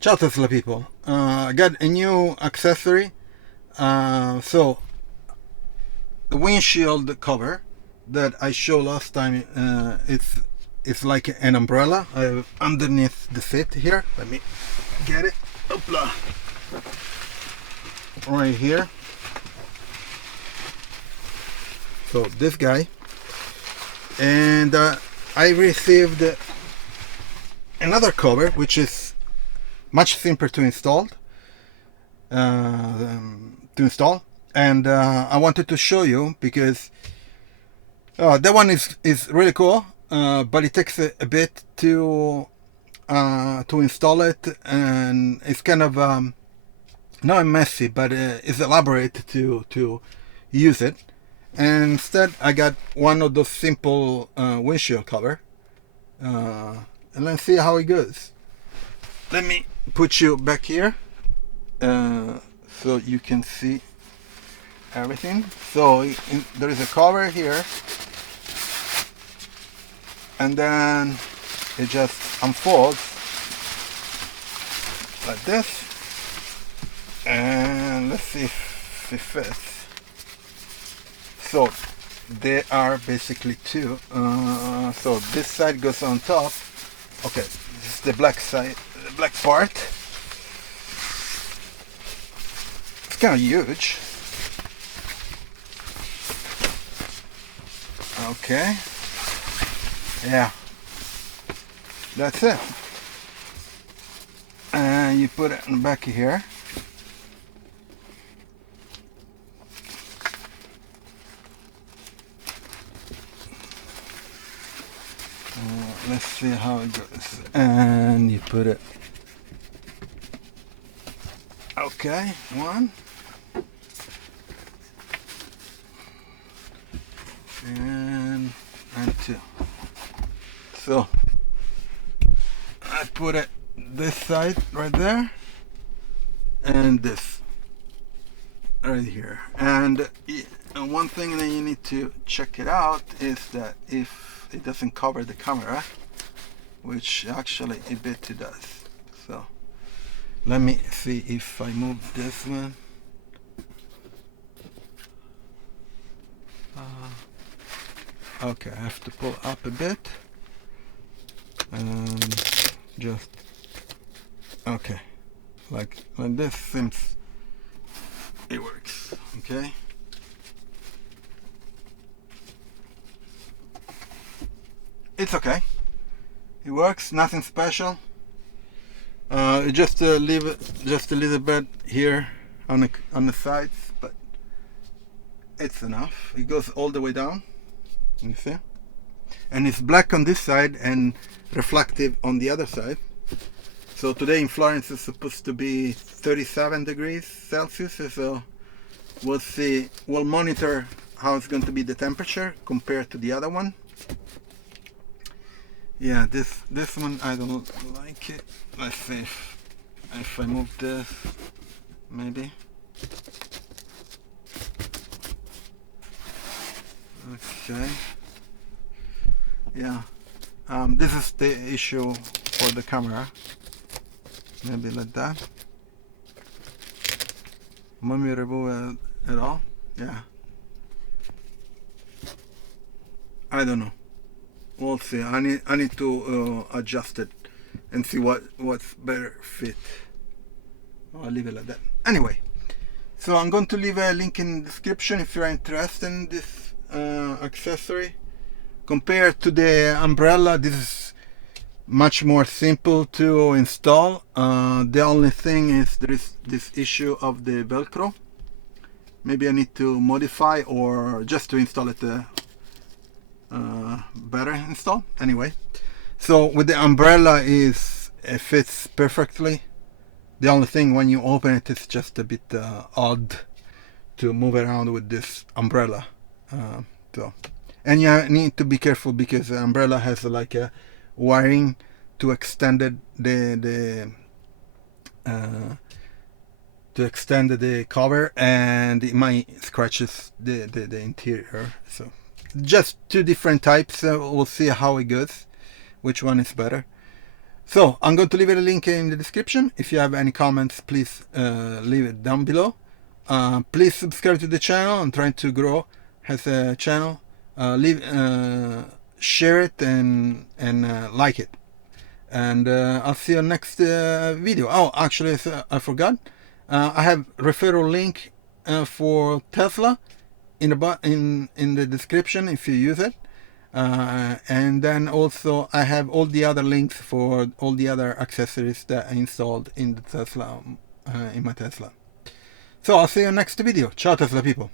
Ciao Tesla people, I got a new accessory. So the windshield cover that I showed last time, it's like an umbrella underneath the seat here. Let me get it. Oopla. Right here. So this guy, and I received another cover which is much simpler to install. And I wanted to show you because that one is really cool, but it takes a bit to install it, and it's kind of not messy, but it's elaborate to use it. And instead I got one of those simple windshield cover, and let's see how it goes. Let me put you back here so you can see everything. So there is a cover here, and then it just unfolds like this, and let's see if it fits. So there are basically two. So this side goes on top. Okay, this is the black side, the black part. It's kind of huge. Okay, yeah, that's it. And you put it in the back here. Let's see how it goes. And you put it. Okay, one. And two. So I put it this side right there, and this right here. And one thing that you need to check it out is that if it doesn't cover the camera, which actually a bit it does. So let me see if I move this one. Okay, I have to pull up a bit, and just okay, like this seems it works. Okay, it's okay, it works, nothing special. Just leave it just a little bit here on the sides, but it's enough. It goes all the way down, you see, and it's black on this side and reflective on the other side. So today in Florence is supposed to be 37 degrees Celsius, so we'll see, we'll monitor how it's going to be the temperature compared to the other one. Yeah, this one I don't like it. Let's see if I move this, maybe. Okay. Yeah. This is the issue for the camera. Maybe like that. Let me remove it all. Yeah. I don't know. We'll see. I need to adjust it and see what's better fit. I'll leave it like that. Anyway, so I'm going to leave a link in the description if you're interested in this accessory. Compared to the umbrella, this is much more simple to install. The only thing is there is this issue of the Velcro. Maybe I need to modify, or just to install it better install. Anyway, so with the umbrella it fits perfectly. The only thing when you open it, it's just a bit odd to move around with this umbrella. So, and you need to be careful because the umbrella has like a wiring to extend the cover, and it might scratches the interior. So just two different types. We'll see how it goes, which one is better. So I'm going to leave a link in the description. If you have any comments, please leave it down below. Please subscribe to the channel. I'm trying to grow as a channel. Share it and like it. And I'll see you next video. Oh, actually, I forgot. I have referral link for Tesla in the description if you use it. And then also I have all the other links for all the other accessories that I installed in the Tesla, in my Tesla. So I'll see you next video. Ciao Tesla people.